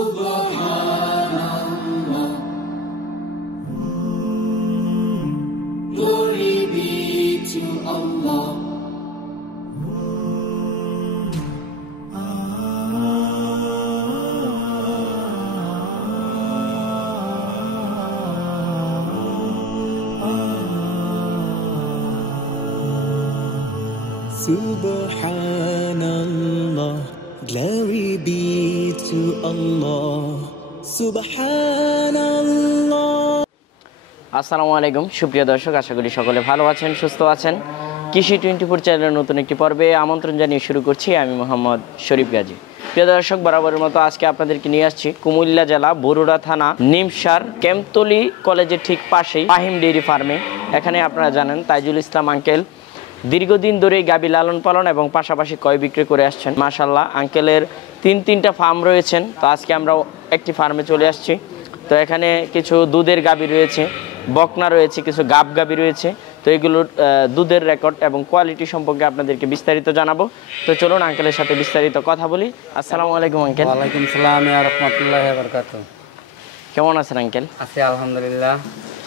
Subhanallah, glory be to Allah. Subhanallah, glory be to Allah. Subhanallah. আসসালামু আলাইকুম সুপ্রিয় দর্শক, আশা করি সকলে ভালো আছেন, সুস্থ আছেন। কৃষি 24 চ্যানেলের নতুন একটি পর্বে আমন্ত্রণ জানিয়ে শুরু করছি আমি মোহাম্মদ শরীফ গাজী। প্রিয় দর্শক, বরাবরের মতো আজকে আপনাদেরকে নিয়ে আসছি কুমিল্লা জেলা বরুড়া থানা নিমসার কেমতলি কলেজের ঠিক পাশেই ফাহিম ডেইরি ফার্মে। এখানে আপনারা জানেন তাইজুল ইসলাম আঙ্কেল দীর্ঘদিন ধরেই গাভী লালন পালন এবং পাশাপাশি ক্রয় বিক্রি করে আসছেন। মাশাআল্লাহ, আঙ্কেলের তিনটা ফার্ম রয়েছেন। তো আজকে আমরা একটি ফার্মে চলে আসছি। তো এখানে কিছু দুধের গাভী রয়েছে, বকনা রয়েছে, কিছু গাব গাভী রয়েছে। তো এগুলোর দুধের রেকর্ড এবং কোয়ালিটি সম্পর্কে আপনাদেরকে বিস্তারিত জানাবো। তো চলুন আঙ্কেলের সাথে বিস্তারিত কথা বলি। আসসালামু আলাইকুম আঙ্কেল। ওয়ালাইকুম সালাম ওয়া রাহমাতুল্লাহি ওয়া বারাকাতুহু। কেমন আছেন আঙ্কেল? আছি আলহামদুলিল্লাহ,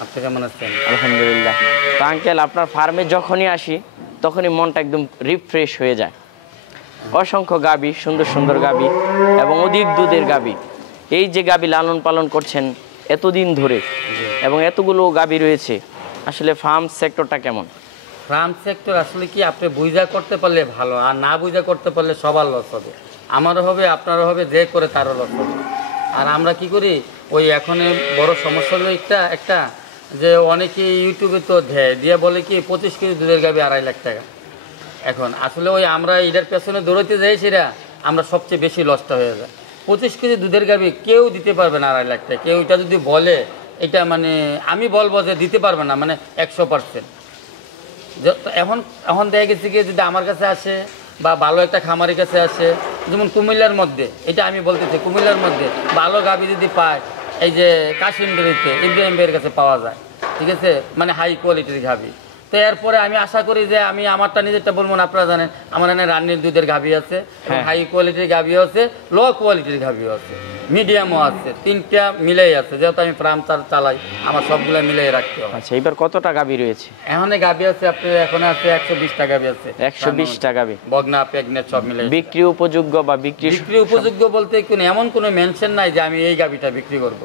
আপনি কেমন আছেন? আলহামদুলিল্লাহ। তো আঙ্কেল, আপনার ফার্মে যখনই আসি তখনই মনটা একদম রিফ্রেশ হয়ে যায়। অসংখ্য গাভী, সুন্দর সুন্দর গাভী এবং অধিক দুধের গাভী। এই যে গাভী লালন পালন করছেন এতদিন ধরে এবং এতগুলো গাভী রয়েছে, আসলে ফার্ম সেক্টরটা কেমন? ফার্ম সেক্টর আসলে কি আপনি বুঝা করতে পারলে ভালো, আর না বুঝা করতে পারলে সবার লস হবে। আমারও হবে, আপনারও হবে, যে করে তারও লস হবে। আর আমরা কি করি, ওই এখন বড় সমস্যা হলো একটা যে অনেকে ইউটিউবে তো দিয়ে বলে কি 25 কেজি দুধের গাভী 2.5 লাখ টাকা। এখন আসলে ওই আমরা এটার পেছনে দৌড়াতে যাই, সেটা আমরা সবচেয়ে বেশি লসটা হয়ে যায়। 25 কেজি দুধের গাভী কেউ দিতে পারবে না 2.5 লাখ টাকা। কেউ এটা যদি বলে, এটা মানে আমি বলবো যে দিতে পারবে না, মানে 100%। এখন দেখা গেছে কি, যদি আমার কাছে আসে বা ভালো একটা খামারের কাছে আসে, যেমন কুমিল্লার মধ্যে, এটা আমি বলতেছি কুমিল্লার মধ্যে ভালো গাভী যদি পায়, এই যে কাশিমডেরিতে ইব্রাহিম ভাইয়ের কাছে পাওয়া যায়, ঠিক আছে, মানে হাই কোয়ালিটির গাভী। তো এরপরে আমি আশা করি যে আমি আমারটা নিজেরটা বলবো না, আপনারা জানেন আমার এখানে রান্নির দুধের গাভী আছে, হাই কোয়ালিটির গাভীও আছে, লো কোয়ালিটির গাভীও আছে, মিডিয়ামও আছে, 3টা মিলেই আছে। যেহেতু আমি ফার্ম চালাই, আমার সবগুলো মিলেই রাখতে হবে। আচ্ছা, এবার কতটা গাভী রয়েছে? এখন গাভী আছে আপনার, এখন আছে 120টা গাভী আছে। 120টা গাভী, বগনা প্রেগনেন্ট সব মিলে। বিক্রি উপযোগ্য বা বিক্রি উপযোগ্য বলতে এমন কোনো মেনশন নাই যে আমি এই গাভীটা বিক্রি করব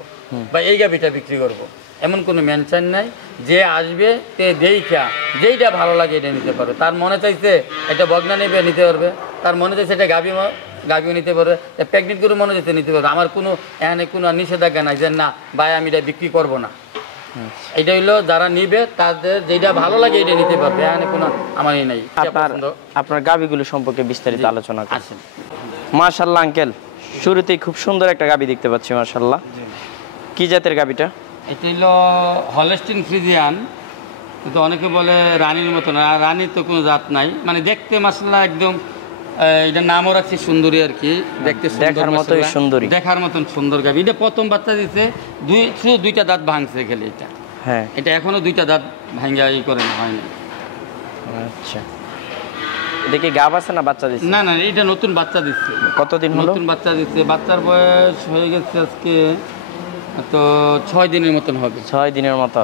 বা এই গাভীটা বিক্রি করব, এমন কোনো মেনশন নাই। যে আসবে তে দেইখা যেইটা ভালো লাগে এটা নিতে পারবে। তার মনে চাইছে এটা বগনা নেবে, নিতে পারবে। তার মনে চাইছে এটা গাভীও নিতে পারবে, প্রেগনেন্ট করে মনে চাইছে নিতে পারবে। আমার কোনো এখানে কোনো নিষেধাজ্ঞা নাই যে না ভাই আমি এটা বিক্রি করবো না। এটা হইলো যারা নিবে তাদের যেটা ভালো লাগে এটা নিতে পারবে, এখানে কোনো আমারই নাই। আপনার গাভীগুলো সম্পর্কে বিস্তারিত আলোচনা করছেন। মাশাআল্লাহ আঙ্কেল, শুরুতেই খুব সুন্দর একটা গাভী দেখতে পাচ্ছি। মাশাআল্লাহ, কি জাতের গাভীটা? এটা হলো হলস্টিন ফ্রিজিয়ান, কিন্তু অনেকে বলে রানীর মতো না। রানীর তো কোনো জাত নাই, মানে দেখতে মাশাআল্লাহ একদম, এটার নামও রাখছি সুন্দরী আর কি, দেখতে দেখার মতোই সুন্দরী, দেখার মতন সুন্দর গাভী। এটা প্রথম বাচ্চা দিচ্ছে, শুধু 2টা দাঁত ভাঙছে খেলে। এটা হ্যাঁ, এটা এখনো 2টা দাঁত ভাঙা করে না, হয়নি। আচ্ছা, এটা কি গাভ আছে না বাচ্চা দিচ্ছে? না, এটা নতুন বাচ্চা দিচ্ছে। কতদিন হলো? নতুন বাচ্চা দিচ্ছে, বাচ্চার বয়স হয়ে গেছে আজকে তো 6 দিনের মতন হবে। 6 দিনের মতো?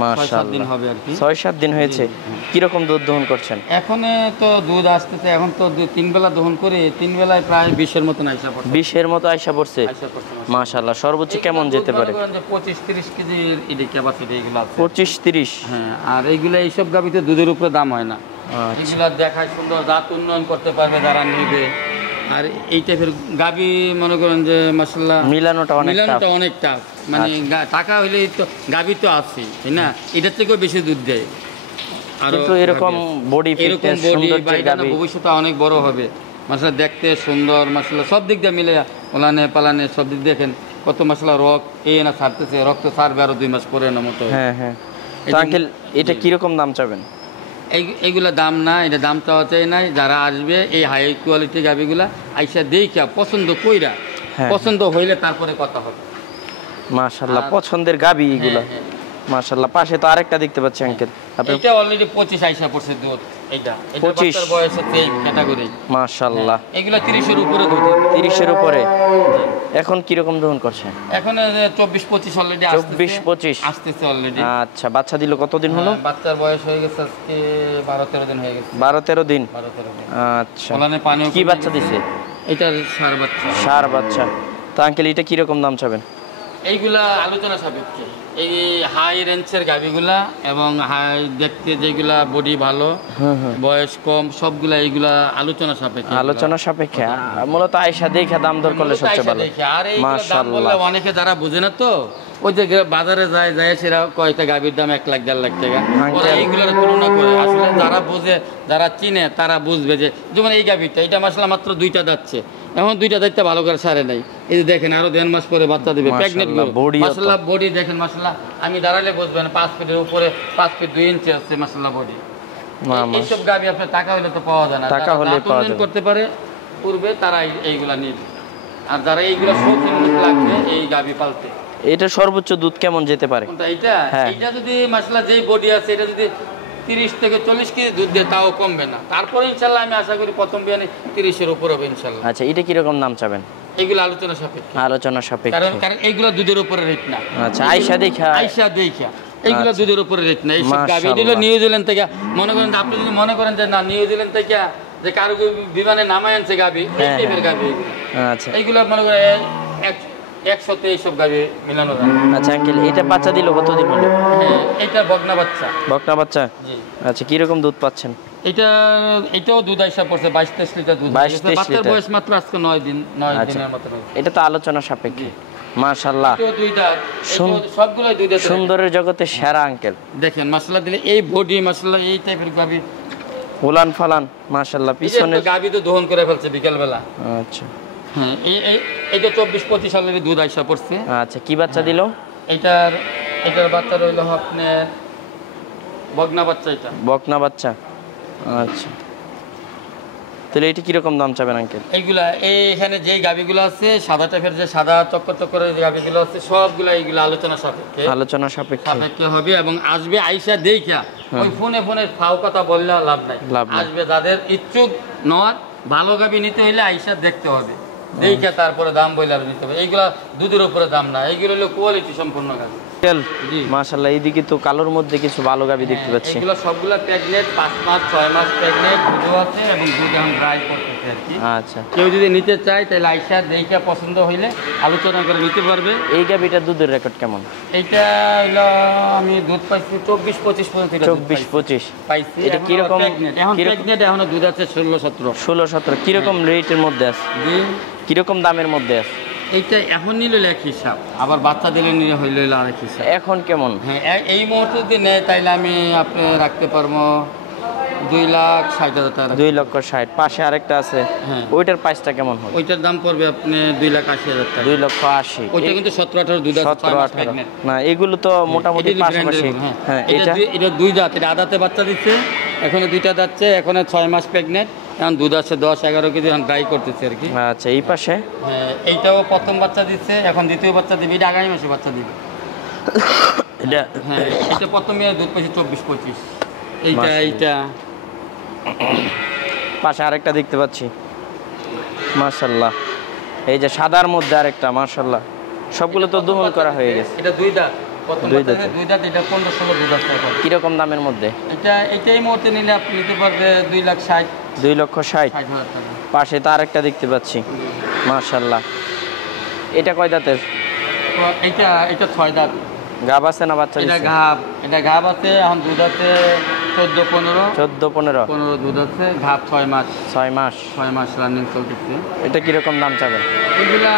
মাশাআল্লাহ, 6-7 দিন হবে আর কি। 6-7 দিন হয়েছে। কিরকম দুধ দহন করছেন? এখন তো দুধ আসতেছে, এখন তো 3 বেলা দহন করে, 3 বেলায় প্রায় 20-এর মতন আইসা পড়ছে। 20-এর মতো আইসা পড়ছে? মাশাআল্লাহ। সর্বোচ্চ কেমন যেতে পারে? 25-30 কেজির এটা ক্যাপাসিটি এগুলো আছে। 25-30? হ্যাঁ। আর এইগুলো এইসব গাভীতে দুধের উপরে দাম হয় না। এগুলো দেখায় সুন্দর, দাঁত উন্নয়ন করতে পারবে যারা নিবে। আর এই টাইপের গাভী মনে করেন যে মাশাআল্লাহ মিলানোটা অনেক টাফ, মানে টাকা হইলেই তো গাভী তো আছে, তাই না? এটার থেকেও বেশি দুধ দেয়। আর এরকম বডি ফিটনেস সুন্দর গাভী ভবিষ্যতে অনেক বড় হবে। মাশাআল্লাহ দেখতে সুন্দর, মাশাআল্লাহ সব দিক দিয়ে মিলে, ওলানে পালানে সব দিক দেখেন কত মাশাআল্লাহ না ছাড়তেছে, রক্ত ছাড়বে আরো 2 মাস পরে না মতো। হ্যাঁ। আঙ্কেল, এটা কিরকম দাম চাবেন? এইগুলা দাম না, এটা দাম চাওয়া চাই নাই। যারা আসবে এই হাই কোয়ালিটি গাভীগুলা আইসা দেখা পছন্দ কইরা, পছন্দ হইলে তারপরে কথা হবে। মাশাআল্লাহ, পছন্দের গাভী এগুলা। মাশাআল্লাহ, পাশে তো আরেকটা দেখতে পাচ্ছি আঙ্কেল। এটা অলরেডি 25 আইসা পড়ছে দুধ। এইটা 25 বাচ্চার বয়স হচ্ছে এই ক্যাটাগরি। মাশাআল্লাহ। এগুলা 30-এর উপরে দুধ হয়। 30-এর উপরে। এখন কি রকম দহন করছে? এখন 24-25 অলরেডি 24-25 আসতেছে অলরেডি। আচ্ছা, বাচ্চা দিল কতদিন হলো? বাচ্চার বয়স হয়ে গেছে আজকে 12-13 দিন হয়ে গেছে। 12-13 দিন। 12-13 দিন। আচ্ছা, ওলানে পানি কি বাচ্চা দিছে? এটার ষাঁড় বাচ্চা। ষাঁড় বাচ্চা। তো আঙ্কেল এটা কি রকম দাম চাবেন? এইগুলা আলোচনা সাপেক্ষে। এই হাই রেঞ্জের গাভিগুলা এবং হাই দেখতে যেগুলা বডি ভালো, বয়স কম, সবগুলা এইগুলা আলোচনা সাপেক্ষে। আলোচনা সাপেক্ষে মূলত আয়সা দেখে দাম দর করলে সবচেয়ে ভালো। আর এইগুলা দাম বললে অনেকে যারা বুঝে না, তো ওই যে বাজারে যায় সেরা কয়টা গাভির দাম 1 লাখ 1.5 লাখ টাকা, ওরা এইগুলোর তুলনা করে। আসলে যারা বুঝে, যারা চিনে, তারা বুঝবে যে যেমন এই গাভিটা, এটা মাশাআল্লাহ মাত্র 2টা যাচ্ছে, এখন 2টা দায়িত্ব ভালো করে সারে নাই। এই যে দেখেন আরো 1.5 মাস পরে বাচ্চা দিবে, প্রেগনেন্ট মাশাআল্লাহ। বডি দেখেন মাশাআল্লাহ, আমি দাঁড়ালে বুঝবেন 5 ফিটের উপরে, 5 ফিট 2 ইঞ্চি আছে মাশাআল্লাহ বডি। এইসব গাভি আপনার টাকা হলে তো পাওয়া যায় না, টাকা হলে পাওয়া যায় করতে পারে পূর্বে তারা এইগুলা নিবে। আর যারা এইগুলা শৌখিন লাগবে এই গাভি পালতে, এটা সর্বোচ্চ দুধ কেমন যেতে পারে? এইটা যদি মাশাআল্লাহ যে বডি আছে, এটা যদি 30 থেকে 40 কেজি দুধ দিয়ে, তাও কমবে না। তারপরে ইনশাআল্লাহ আমি আশা করি প্রথম বিয়ানে 30-এর উপর হবে ইনশাআল্লাহ। আচ্ছা, এটা কি রকম দাম চাবেন? এইগুলো আলোচনা সাপেক্ষে। আলোচনা সাপেক্ষে, কারণ এইগুলো দুধের উপরে রেট না। আচ্ছা, আয়সা দেখা এইগুলো দুধের উপরে রেট না। এইসব গাভি এগুলো নিউজিল্যান্ড থেকে, মনে করেন আপনি যদি মনে করেন যে না নিউজিল্যান্ড থেকে যে কারো বিমানে নামায় আনছে গাভি, এই টাইপের গাভি। আচ্ছা, এইগুলো মনে করেন 100তে এইসব গাভি মিলানো যায়। আচ্ছা আঙ্কেল, এটা বাচ্চা দিল কতদিন হলো? এটা বকনা বাচ্চা। বকনা বাচ্চা, জি। আচ্ছা, কি রকম দুধ পাচ্ছেন? এটাও দুধ আইসা পড়ছে 22-23 লিটার দুধ। 22-23 লিটার। বাচ্চার বয়স মাত্র আজকে 9 দিনের মতো। এটা তো আলোচনা সাপেক্ষে। মাশাআল্লাহ, সবগুলাই দুইটা। সুন্দরের জগতে সেরা আঙ্কেল। দেখেন মাশাআল্লাহ দিলে এই বডি মাশাআল্লাহ, এই টাইপের গাভি, উলান ফালান মাশাআল্লাহ। পিছনে গাভি তো দহন করে ফেলছে বিকেল বেলা। আচ্ছা, হ্যাঁ, এইটা 24-25 সালের দুধ আইসা পড়ছে। আচ্ছা, কি বাচ্চা দিল? এটার বাচ্চা রইল আপনার বকনা বাচ্চা। এটা বকনা বাচ্চা। আচ্ছা, তাহলে এটা কিরকম দাম চাবেন আঙ্কেল? এইগুলা এইখানে যে গাভিগুলো আছে, সাদা টাইপের যে সাদা চক্করের যে গাভিগুলো আছে, সবগুলা এইগুলো আলোচনা সাপেক্ষে হবে। এবং আসবে আইসা দেখা, ওই ফোনে ফাও কথা বললে লাভ নাই। আসবে যাদের ইচ্ছুক নেওয়ার, ভালো গাভি নিতে হইলে আইসা দেখতে হবে, দেখে তারপরে দাম বইলে নিতে হবে। এইগুলা দুধের উপরে দাম না, এইগুলো হলো কোয়ালিটি সম্পূর্ণ গাভি। মাশাআল্লাহ, এইদিকে তো কালোর মধ্যে কিছু ভালো গাভি দেখতে পাচ্ছি। এগুলো সবগুলা প্রেগনেন্ট, 5 মাস 6 মাস প্রেগনেন্ট, দুধও আছে এবং দুধ এখন ড্রাই করতেছে আর কি। আচ্ছা, কেউ যদি নিতে চায় তাহলে আইসা দেখে পছন্দ হইলে আলোচনা করে নিতে পারবে। এই গাভিটার দুধের রেকর্ড কেমন? এইটা হলো আমি দুধ পাইছি 24-25 পর্যন্ত। 24-25 পাইছি। এটা কি রকম? এখন প্রেগনেন্ট, এখনো দুধ আছে 16-17 কি রকম রেটের মধ্যে আছে? কি রকম দামের মধ্যে আছে? এইটা এখন নিলে এক হিসাব, আবার বাচ্চা দিলে নিয়ে হইলে আরেক হিসাব। এখন কেমন? হ্যাঁ, এই মুহূর্তে যদি নেয় তাইলে আমি আপনি রাখতে পারবো 2,60,000 টাকা। 2,60,000। পাশে আরেকটা আছে, ওইটার প্রাইসটা কেমন হবে? ওইটার দাম পড়বে আপনি 2,80,000 টাকা। 2,80,000। ওইটা কিন্তু 17-18 দুধ আছে। 17-18 না, এগুলো তো মোটামুটি পাশাপাশি। হ্যাঁ, এটা 2 দাঁত, এটা আদাতে বাচ্চা দিচ্ছে, এখনো 2টা যাচ্ছে, এখনো 6 মাস প্রেগনেন্ট, এখন দুধ আছে 10-11 কেজি, এখন ড্রাই করতেছে আর কি। আচ্ছা, এই পাশে হ্যাঁ, এইটাও প্রথম বাচ্চা দিচ্ছে, এখন দ্বিতীয় বাচ্চা দিবে, এটা আগামী মাসে বাচ্চা দিবে। এটা হ্যাঁ, এটা প্রথম দুধ পাইছে 24-25। এইটা পাশে আরেকটা দেখতে পাচ্ছি মাশাআল্লাহ, এই যে সাদার মধ্যে আরেকটা মাশাআল্লাহ। সবগুলো তো দহন করা হয়ে গেছে। এটা 2 দাঁত, প্রথম বাচ্চা 2 দাঁত, এটা 15-16 দুধ আছে এখন। কি রকম দামের মধ্যে? এইটাই মুহূর্তে নিলে আপনি নিতে পারবে 2,60,000। 2,60,000 টাকা। পাশে তো আরেকটা দেখতে পাচ্ছি মাশাআল্লাহ। এটা কয় দাঁতের? এটা 6 দাঁত। গাব আছে না বাচ্চা? এটা গাব আছে, এখন দুধ আছে 14-15 দুধ আছে। ঘাপ 6 মাস রানিং চলতেছে। এটা কিরকম দাম চাবেন? এগুলা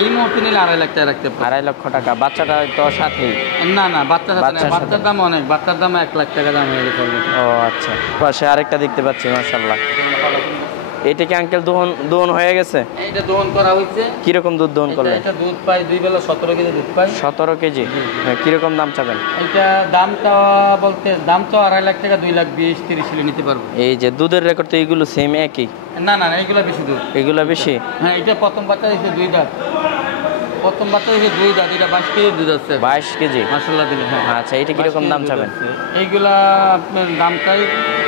এই মুহূর্তে নিলে 2.5 লাখ টাকা রাখতে পারে। 2.5 লক্ষ টাকা। বাচ্চাটা তো সাথেই? না, বাচ্চার দাম অনেক, বাচ্চার দাম 1 লাখ টাকা দাম হয়ে গেছে। ও আচ্ছা, পাশে আরেকটা দেখতে পাচ্ছি মাশাআল্লাহ। এটা কি আঙ্কেল দহন হয়ে গেছে? এটা দহন করা হয়েছে। কিরকম দুধ দহন করলেন? এটা দুধ পাই 2 বেলা 17 কেজি দুধ পাই। 17 কেজি। কিরকম দাম চাবেন? এটা দাম তো 2.5 লাখ টাকা, 2,20,30 কিলো নিতে পারবো। এই যে দুধের রেকর্ড তো এইগুলো সেম একই? না, এগুলো বেশি দুধ। এগুলো বেশি? হ্যাঁ, এটা প্রথম বাচ্চা দিচ্ছে 2 দাঁত। প্রথম বাচ্চা হচ্ছে দুই দাঁত, এটা 22 কেজি দুধ আছে। 22 কেজি। মাশাআল্লাহ দিলে, হ্যাঁ। আচ্ছা, এটা কিরকম দাম চাবেন? এইগুলা আপনার দাম চাই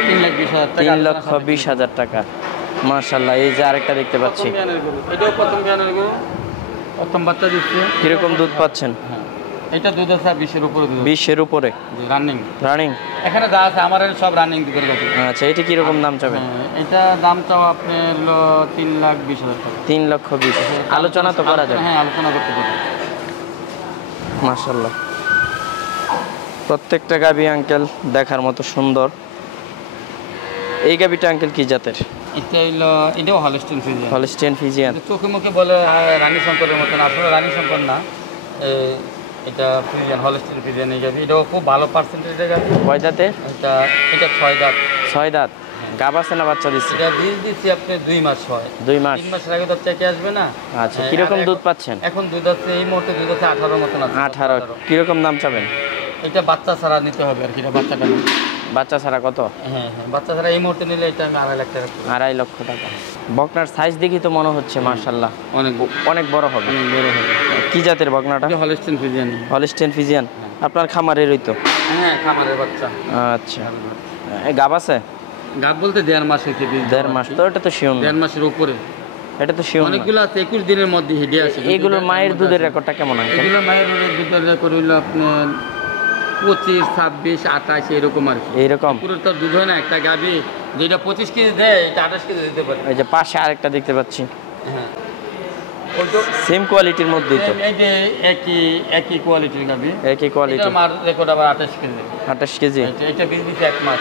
3,20,000 টাকা। 3,20,000 টাকা। মাশাআল্লাহ, এই যে আরেকটা দেখতে পাচ্ছি, এটাও প্রথম বিয়ানের গরু, প্রথম বাচ্চা দিচ্ছে। কিরকম দুধ পাচ্ছেন? হ্যাঁ, এটা দুধ আছে 20-এর উপরে দুধ। 20-এর উপরে রানিং। রানিং? এখানে যা আছে আমার সব রানিং দুধের গরু। আচ্ছা, এটা কিরকম দাম চাবেন? এটা দাম চাও আপনার হলো 3,20,000 টাকা। 3,20,000। আলোচনা তো করা যাবে? হ্যাঁ, আলোচনা করতে পারবো। মাশাআল্লাহ, প্রত্যেকটা গাভী আঙ্কেল দেখার মতো সুন্দর। এই গাভীটা আঙ্কেল কি জাতের? এটা হলো, এটাও হলস্টিন ফ্রিজিয়ান। Holstein Friesian. চোখে মুখে বলে রানী শঙ্করের মতন, আসলে রানী শঙ্কর না, এটা ফ্রিজিয়ান, হলস্টিন ফ্রিজিয়ান। এই গাভী এটাও খুব ভালো পার্সেন্টেজের গাভী। কয় দাঁতে? এটা 6 দাঁত। 6 দাঁত। গাব আছে না বাচ্চা দিচ্ছে? এটা বীজ দিচ্ছি আপনি 2 মাস হয়। 2 মাস। 3 মাসের আগে তো চেকে আসবে না। আচ্ছা, কিরকম দুধ পাচ্ছেন? এখন দুধ আছে, এই মুহূর্তে দুধ আছে 18 মতন আছে। 18। কিরকম দাম চাবেন? এটা বাচ্চা ছাড়া নিতে হবে আর কি, এটা বাচ্চাটা নেই। বাচ্চা ছাড়া কত? হ্যাঁ, বাচ্চা ছাড়া এই মুহূর্তে নিলে এটা আমি 2.5 লাখ টাকা। 2.5 লক্ষ টাকা। বকনার সাইজ দেখি তো মনে হচ্ছে মাশাআল্লাহ অনেক বড় হবে। বড় হবে। কি জাতের বকনাটা? এটা হলস্টিন ফ্রিজিয়ান। Holstein Friesian. আপনার খামারেরই তো? হ্যাঁ, খামারের বাচ্চা। আচ্ছা, এই গাব আছে? গাব বলতে 1.5 মাস হয়েছে। 1.5 মাস তো? এটা তো শিওর 1.5 মাসের উপরে। এটা তো শিওর অনেকগুলো আছে 21 দিনের মধ্যে হেডে আসে। এইগুলোর মায়ের দুধের রেকর্ডটা কেমন আছে? এগুলো মায়ের দুধের রেকর্ড হইলো আপনার 25, 26, 28 এরকম আর কি। এইরকম? পুরো তো দুধ হয় না, একটা গাভী যেটা 25 কেজি দেয় এটা 28 কেজি দিতে পারে। এই যে পাশে আরেকটা দেখতে পাচ্ছি, হ্যাঁ, ওই তো সেম কোয়ালিটির মধ্যেই তো? এই যে একই কোয়ালিটির গাভী, একই কোয়ালিটি। এটা মার রেকর্ড আবার 28 কেজি। 28 কেজি। এটা বীজ দিচ্ছে 1 মাস।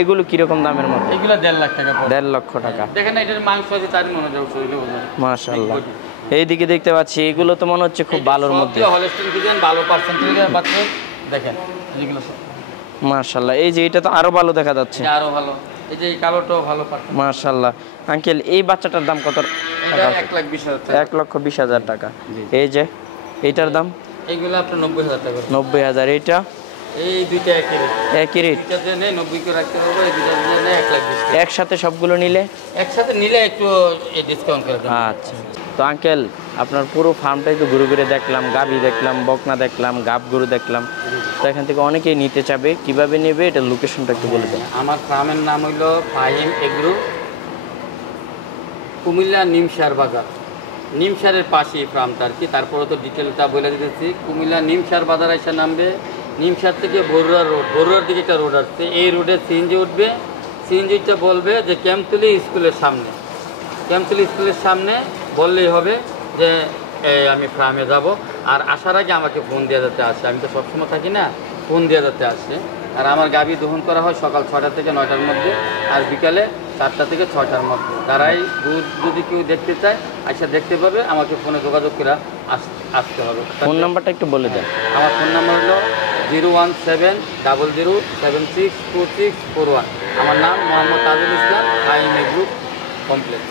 এগুলো কিরকম দামের মধ্যে? এগুলো 1.5 লাখ টাকা পড়ে। 1.5 লক্ষ টাকা। দেখেন না, এটার মাংস আছে তার মনে যাও শরীরে ওজন। মাশাআল্লাহ, এইদিকে দেখতে পাচ্ছি এগুলো তো মনে হচ্ছে খুব ভালোর মধ্যে। হলস্টিন ফ্রিজিয়ান ভালো পার্সেন্টেজের বাচ্চা। দেখেন যেগুলো সব মাশাআল্লাহ, এই যে এটা তো আরো ভালো দেখা যাচ্ছে। এটা আরো ভালো। এই যে এই কালোটাও ভালো পার্সেন্ট। মাশাআল্লাহ। আঙ্কেল, এই বাচ্চাটার দাম কত? এটা 1,20,000 টাকা। 1,20,000 টাকা। এই যে এইটার দাম? এইগুলো আপনার 90,000 টাকা। 90,000। এইটা? এই দুইটা একই রেট। একই রেট? দুইটা জন্য 90 করে রাখতে হবে, এই দুইটা জন্য 1,20,000। একসাথে সবগুলো নিলে? একসাথে নিলে একটু ডিসকাউন্ট করে দেব। আচ্ছা, তো আঙ্কেল আপনার পুরো ফার্মটাই তো ঘুরে ঘুরে দেখলাম, গাভী দেখলাম, বকনা দেখলাম, গাব গরু দেখলাম, তো এখান থেকে অনেকেই নিতে চাবে, কিভাবে নেবে এটা লোকেশনটা একটু বলে দেন। আমার ফার্মের নাম হলো ফাহিম এগ্রো, কুমিল্লা নিমসার বাজার। নিমসারের পাশেই ফার্মটা আর কি। তারপরে তো ডিটেলটা বলে দিতেছি। কুমিল্লা নিমসার বাজার এসে নামবে, নিমসার থেকে বরুয়ার রোড, বরুয়ার দিকে একটা রোড আসছে, এই রোডে সিএনজি উঠবে। সিএনজিটা বলবে যে ক্যাম্পতলি স্কুলের সামনে, ক্যাম্পতলি স্কুলের সামনে বললেই হবে যে আমি ফার্মে যাব। আর আসার আগে আমাকে ফোন দিয়ে যেতে আসে, আমি তো সবসময় থাকি না, ফোন দিয়ে যেতে আসে। আর আমার গাভী দহন করা হয় সকাল 6টা থেকে 9টার মধ্যে, আর বিকালে 4টা থেকে 6টার মধ্যে। তারাই দুধ যদি কেউ দেখতে চায় আচ্ছা দেখতে পাবে, আমাকে ফোনে যোগাযোগ করে আসতে হবে। ফোন নাম্বারটা একটু বলে দেন। আমার ফোন নাম্বার হলো 01700762641। আমার নাম মোহাম্মদ তাজুল ইসলাম, ফাহিম এগ্রো কমপ্লেক্স।